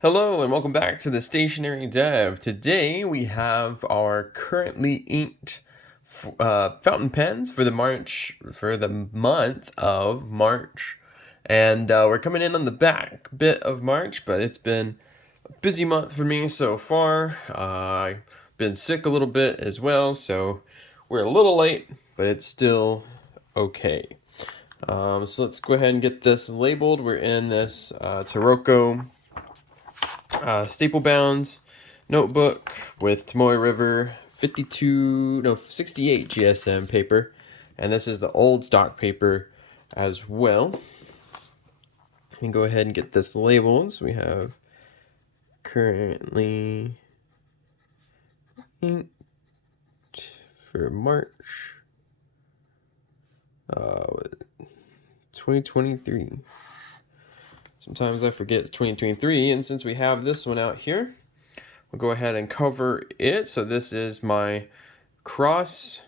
Hello and welcome back to the Stationary Dev. Today we have our currently inked fountain pens for the month of March, and we're coming in on the back bit of March, but it's been a busy month for me so far. I've been sick a little bit as well, so we're a little late, but it's still okay. So let's go ahead and get this labeled. We're in this Taroko staple bound notebook with Tomoe River 68 GSM paper, and this is the old stock paper as well. Let me go ahead and get this labeled. So we have currently inked for March 2023. Sometimes I forget it's 2023, and since we have this one out here, we'll go ahead and cover it. So this is my Cross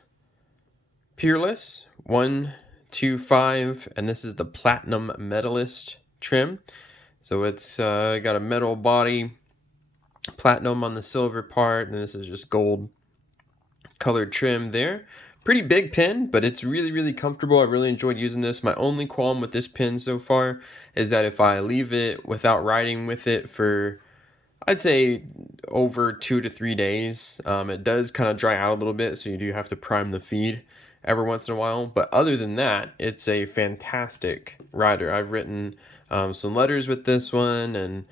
Peerless 125, and this is the Platinum Medalist trim. So it's got a metal body, platinum on the silver part, and this is just gold colored trim there. Pretty big pen, but it's really comfortable. I really enjoyed using this. My only qualm with this pen so far is that if I leave it without writing with it for, I'd say, over 2 to 3 days, it does kind of dry out a little bit, so you do have to prime the feed every once in a while. But other than that, it's a fantastic writer. I've written some letters with this one and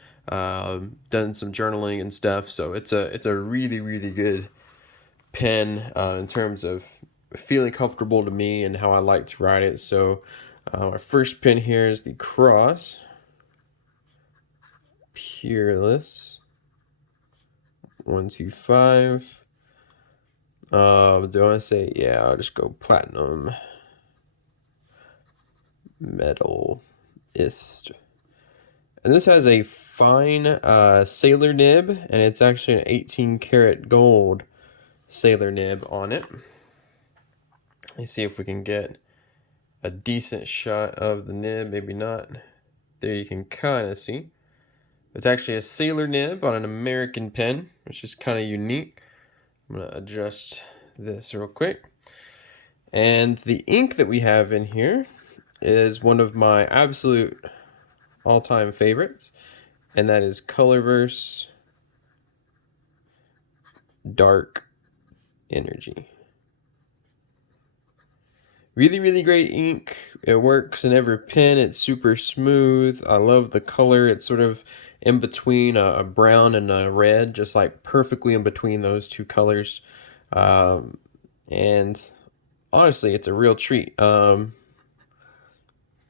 done some journaling and stuff, so it's a really good pen in terms of feeling comfortable to me and how I like to write it. So our first pen here is the Cross Peerless 125. Do I want to say, yeah, I'll just go Platinum Medalist. And this has a fine sailor nib, and it's actually an 18 karat gold sailor nib on it. Let's see if we can get a decent shot of the nib. Maybe not. There you can kind of see. It's actually a sailor nib on an American pen, which is kind of unique. I'm going to adjust this real quick. And the ink that we have in here is one of my absolute all-time favorites, and that is Colorverse Dark Energy. Really great ink. It works in every pen. It's super smooth. I love the color. It's sort of in between a brown and a red, just like perfectly in between those two colors. And honestly, it's a real treat.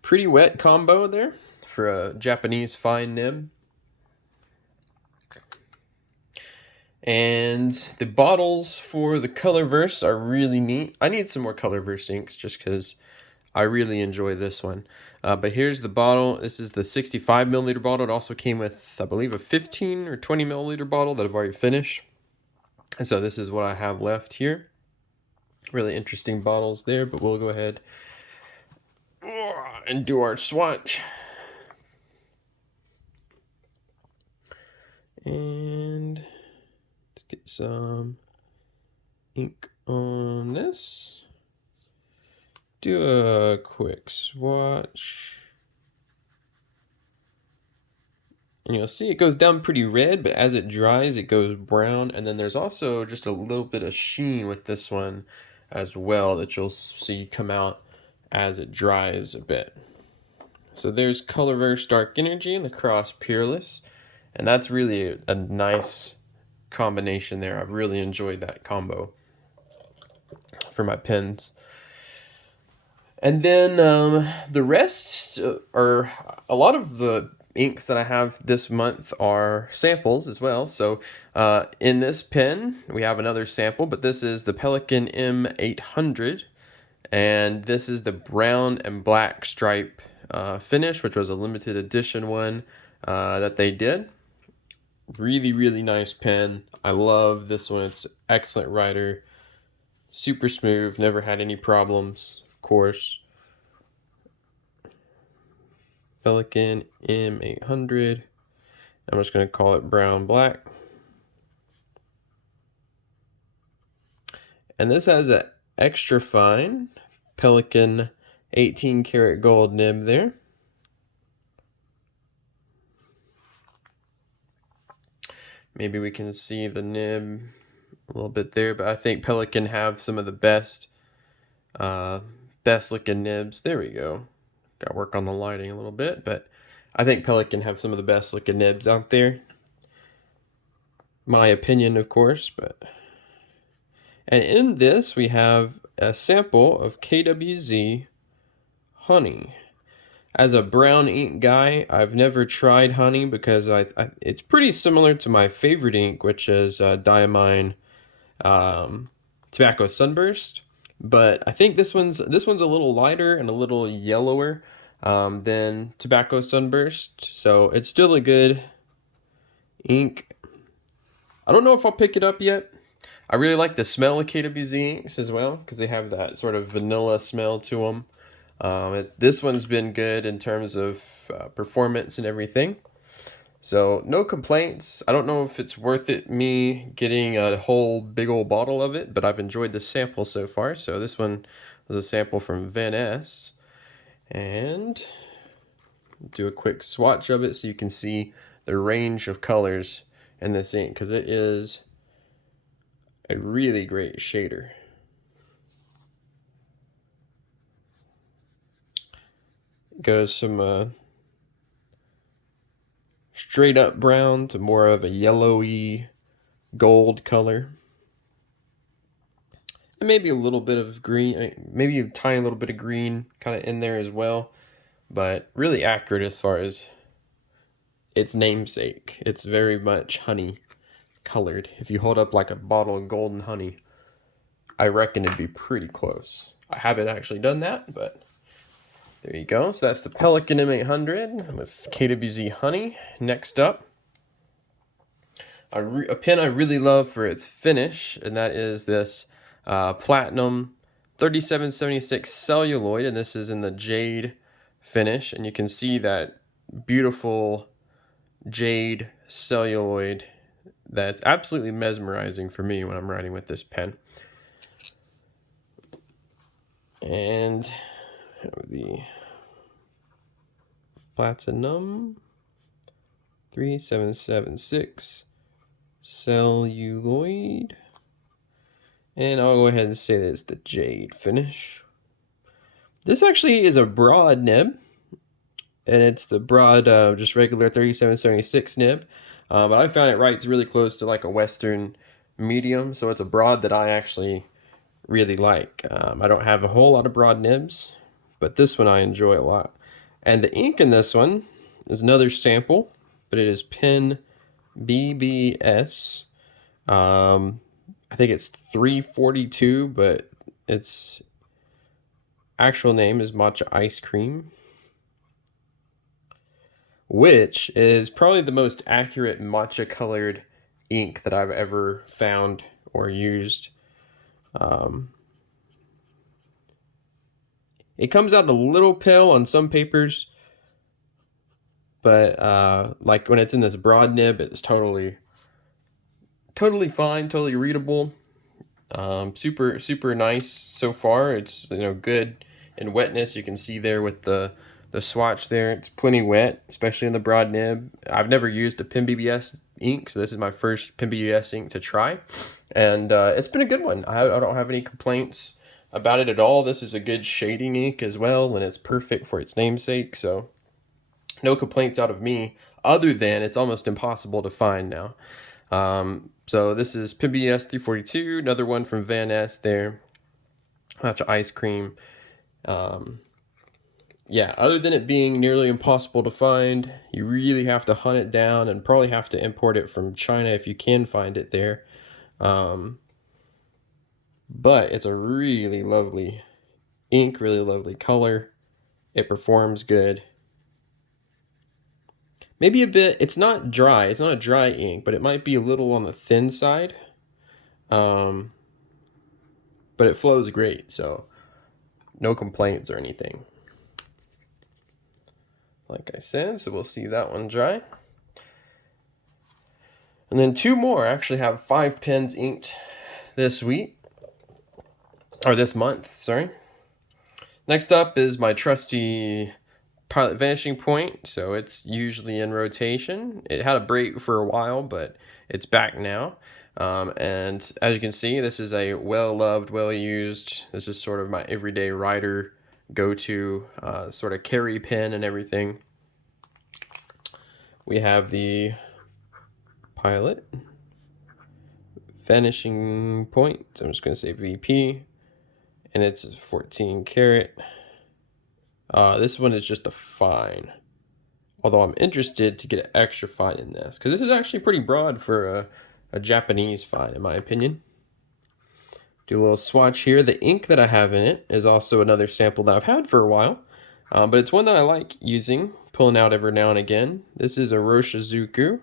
Pretty wet combo there for a Japanese fine nib. And the bottles for the Colorverse are really neat. I need some more Colorverse inks just because I really enjoy this one. But here's the bottle. This is the 65 milliliter bottle. It also came with, I believe, a 15 or 20 milliliter bottle that I've already finished. And so this is what I have left here. Really interesting bottles there, but we'll go ahead and do our swatch. And let's get some ink on this. Do a quick swatch. And you'll see it goes down pretty red, but as it dries, it goes brown. And then there's also just a little bit of sheen with this one as well that you'll see come out as it dries a bit. So there's Colorverse Dark Energy and the Cross Peerless. And that's really a nice combination there. I've really enjoyed that combo for my pens. And then the rest are a lot of the inks that I have this month are samples as well. So in this pen, we have another sample, but this is the Pelikan M800. And this is the brown and black stripe finish, which was a limited edition one that they did. Really nice pen. I love this one. It's excellent writer. Super smooth. Never had any problems, of course. Pelikan M800. I'm just going to call it brown black. And this has an extra fine Pelikan 18 karat gold nib there. Maybe we can see the nib a little bit there, but I think Pelikan have some of the best looking nibs. There we go. Got to work on the lighting a little bit, but I think Pelikan have some of the best looking nibs out there. My opinion, of course, but... And in this, we have a sample of KWZ honey. As a brown ink guy, I've never tried honey because it's pretty similar to my favorite ink, which is Diamine Tobacco Sunburst. But I think this one's a little lighter and a little yellower than Tobacco Sunburst. So it's still a good ink. I don't know if I'll pick it up yet. I really like the smell of KWZ inks as well because they have that sort of vanilla smell to them. This one's been good in terms of performance and everything. So no complaints. I don't know if it's worth it me getting a whole big old bottle of it, but I've enjoyed the sample so far. So this one was a sample from Vanishing. And do a quick swatch of it so you can see the range of colors in this ink because it is a really great shader. It goes from straight up brown to more of a yellowy gold color. And maybe a little bit of green, maybe a tiny little bit of green kind of in there as well. But really accurate as far as its namesake. It's very much honey colored. If you hold up like a bottle of golden honey, I reckon it'd be pretty close. I haven't actually done that, but there you go. So that's the Pelikan M800 with KWZ honey. Next up, a pen I really love for its finish, and that is this Platinum 3776 Celluloid, and this is in the Jade finish, and you can see that beautiful Jade Celluloid that's absolutely mesmerizing for me when I'm writing with this pen. And the Platinum 3776 Celluloid. And I'll go ahead and say that it's the Jade finish. This actually is a broad nib. And it's the broad, just regular 3776 nib. But I found it writes really close to like a Western medium. So it's a broad that I actually really like. I don't have a whole lot of broad nibs, but this one I enjoy a lot. And the ink in this one is another sample, but it is PenBBS. I think it's 342, but its actual name is Matcha Ice Cream, which is probably the most accurate matcha colored ink that I've ever found or used. It comes out a little pale on some papers, but like when it's in this broad nib, it's totally fine, totally readable. Super nice so far. It's, you know, good in wetness. You can see there with the swatch there, it's plenty wet, especially in the broad nib. I've never used a PenBBS ink, so this is my first PenBBS ink to try, and it's been a good one. I don't have any complaints about it at all. This is a good shading ink as well, and it's perfect for its namesake, so no complaints out of me, other than it's almost impossible to find now. So this is PenBBS 342, another one from Van Ness there. Matcha Ice Cream. Yeah, other than it being nearly impossible to find, you really have to hunt it down and probably have to import it from China if you can find it there. But it's a really lovely ink, really lovely color. It performs good. Maybe a bit, it's not dry, it's not a dry ink, but it might be a little on the thin side. But it flows great, so no complaints or anything. Like I said, so we'll see that one dry. And then two more. I actually have 5 pens inked this week, or this month, sorry. Next up is my trusty Pilot Vanishing point, so it's usually in rotation. It had a break for a while, but it's back now. And as you can see, this is a well-loved, well-used, this is sort of my everyday writer go-to sort of carry pen and everything. We have the Pilot Vanishing point, so I'm just going to say VP, and it's 14 karat. This one is just a fine, although I'm interested to get an extra fine in this, because this is actually pretty broad for a Japanese fine, in my opinion. Do a little swatch here. The ink that I have in it is also another sample that I've had for a while, but it's one that I like using, pulling out every now and again. This is Iroshizuku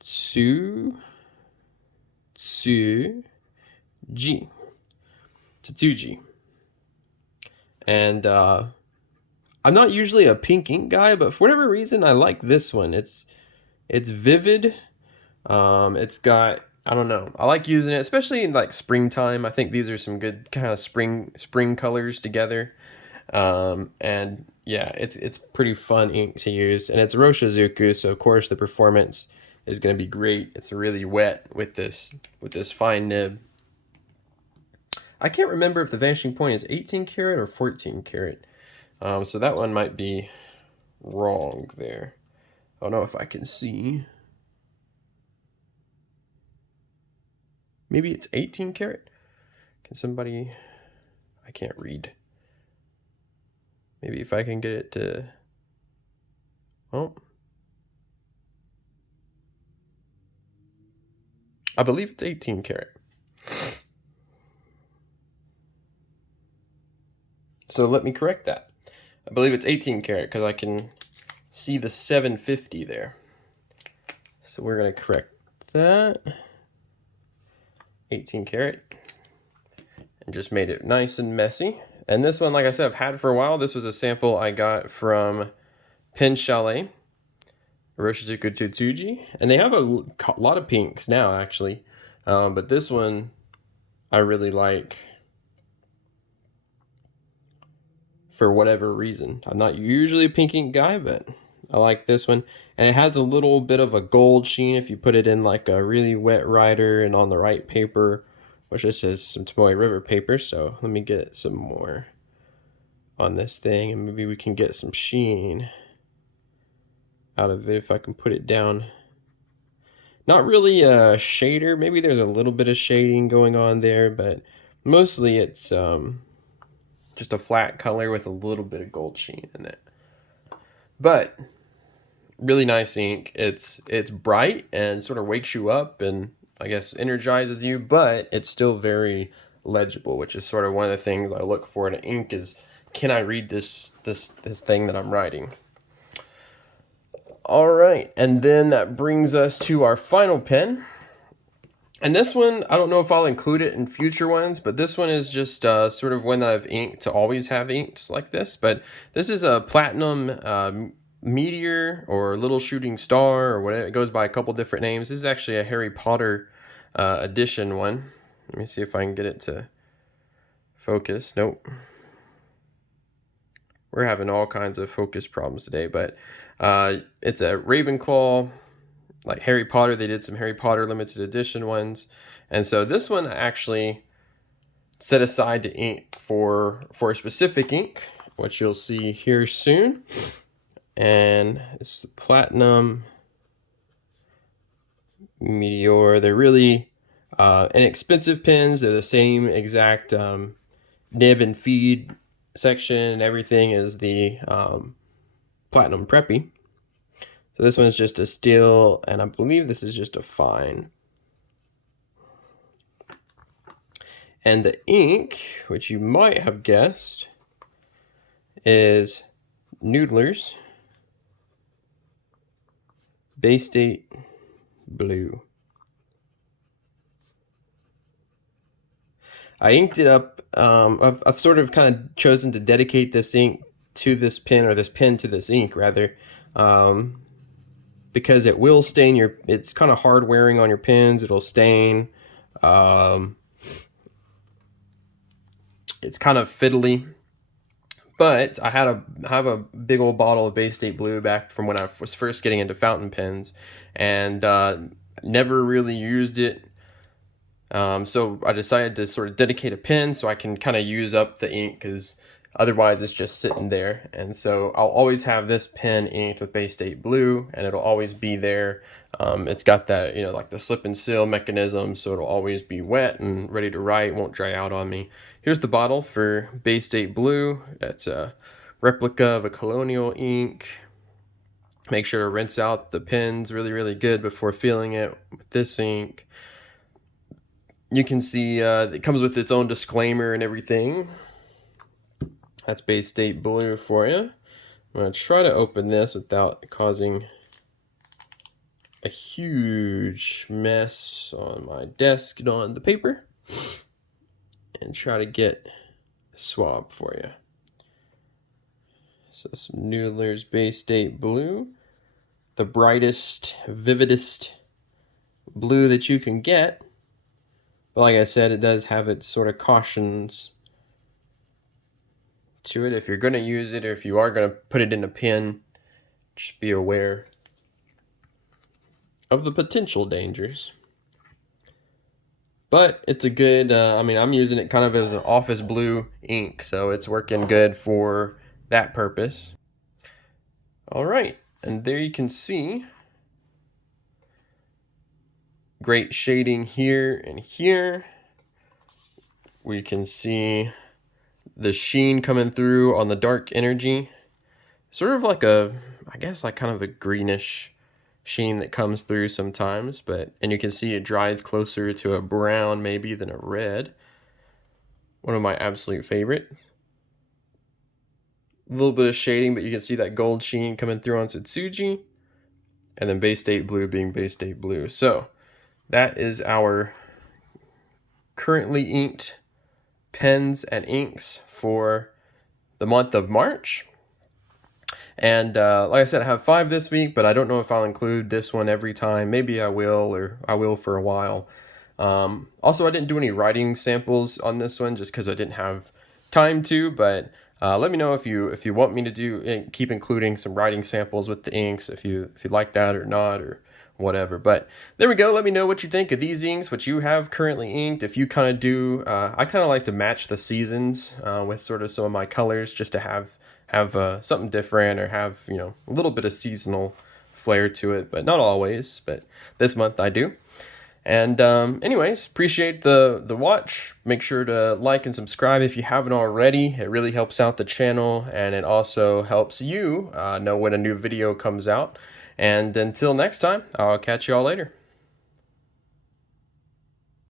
Tsutsuji. And I'm not usually a pink ink guy, but for whatever reason I like this one. It's vivid. It's got, I don't know, I like using it, especially in like springtime. I think these are some good kind of spring colors together. And yeah, it's pretty fun ink to use, and it's Iroshizuku, so of course the performance is going to be great. It's really wet with this fine nib. I can't remember if the Vanishing point is 18 karat or 14 karat. So that one might be wrong there. I don't know if I can see. Maybe it's 18 karat. Can somebody, I can't read. Maybe if I can get it to, oh. I believe it's 18 karat. So let me correct that. I believe it's 18 karat because I can see the 750 there. So we're going to correct that. 18 karat. And just made it nice and messy. And this one, like I said, I've had for a while. This was a sample I got from Pen Chalet, Iroshizuku Tsutsuji. And they have a lot of pinks now, actually. But this one I really like. For whatever reason. I'm not usually a pink ink guy, but I like this one. And it has a little bit of a gold sheen if you put it in like a really wet writer and on the right paper, which this is some Tomoe River paper. So let me get some more on this thing, and maybe we can get some sheen out of it if I can put it down. Not really a shader. Maybe there's a little bit of shading going on there, but mostly it's just a flat color with a little bit of gold sheen in it. But really nice ink. It's bright and sort of wakes you up and I guess energizes you, but it's still very legible, which is sort of one of the things I look for in an ink is, can I read this thing that I'm writing? All right, and then that brings us to our final pen. And this one, I don't know if I'll include it in future ones, but this one is just sort of one that I've inked to always have inks like this. But this is a Platinum Meteor or Little Shooting Star or whatever. It goes by a couple different names. This is actually a Harry Potter edition one. Let me see if I can get it to focus. Nope. We're having all kinds of focus problems today, but it's a Ravenclaw. Like Harry Potter, they did some Harry Potter limited edition ones. And so this one I actually set aside to ink for a specific ink, which you'll see here soon. And it's the Platinum Meteor. They're really inexpensive pens. They're the same exact nib and feed section and everything as the Platinum Preppy. So this one's just a steel, and I believe this is just a fine. And the ink, which you might have guessed, is Noodler's Baystate Blue. I inked it up. I've sort of kind of chosen to dedicate this ink to this pen, or this pen to this ink, rather. because it will stain your, it's kind of hard wearing on your pens, it'll stain. It's kind of fiddly. But I have a big old bottle of Baystate Blue back from when I was first getting into fountain pens, and never really used it. So I decided to sort of dedicate a pen so I can kind of use up the ink, because otherwise it's just sitting there. And so I'll always have this pen inked with Baystate Blue, and it'll always be there. It's got that, you know, like the slip and seal mechanism, so it'll always be wet and ready to write, won't dry out on me. Here's the bottle for Baystate Blue. That's a replica of a Colonial ink. Make sure to rinse out the pens really, really good before filling it with this ink. You can see it comes with its own disclaimer and everything. That's Baystate Blue for you. I'm going to try to open this without causing a huge mess on my desk and on the paper, and try to get a swab for you. So some Noodler's Baystate Blue, the brightest, vividest blue that you can get. But like I said, it does have its sort of cautions to it. If you're going to use it, or if you are going to put it in a pen, just be aware of the potential dangers. But it's a good, I mean, I'm using it kind of as an office blue ink, so it's working good for that purpose. All right, and there you can see great shading here and here. We can see the sheen coming through on the dark energy. Sort of like a, I guess like kind of a greenish sheen that comes through sometimes, and you can see it dries closer to a brown maybe than a red. One of my absolute favorites. A little bit of shading, but you can see that gold sheen coming through on Tsutsuji, and then Baystate Blue being Baystate Blue. So that is our currently inked pens and inks for the month of March. And like I said, I have 5 this week, but I don't know if I'll include this one every time. Maybe I will, or I will for a while. Also, I didn't do any writing samples on this one just because I didn't have time to, but let me know if you want me to keep including some writing samples with the inks, if you like that or not, or whatever. But there we go. Let me know what you think of these inks, what you have currently inked. If you kind of do, I kind of like to match the seasons with sort of some of my colors, just to have something different, or have, you know, a little bit of seasonal flair to it, but not always. But this month I do. And anyways, appreciate the watch. Make sure to like and subscribe if you haven't already. It really helps out the channel, and it also helps you know when a new video comes out. And until next time, I'll catch you all later.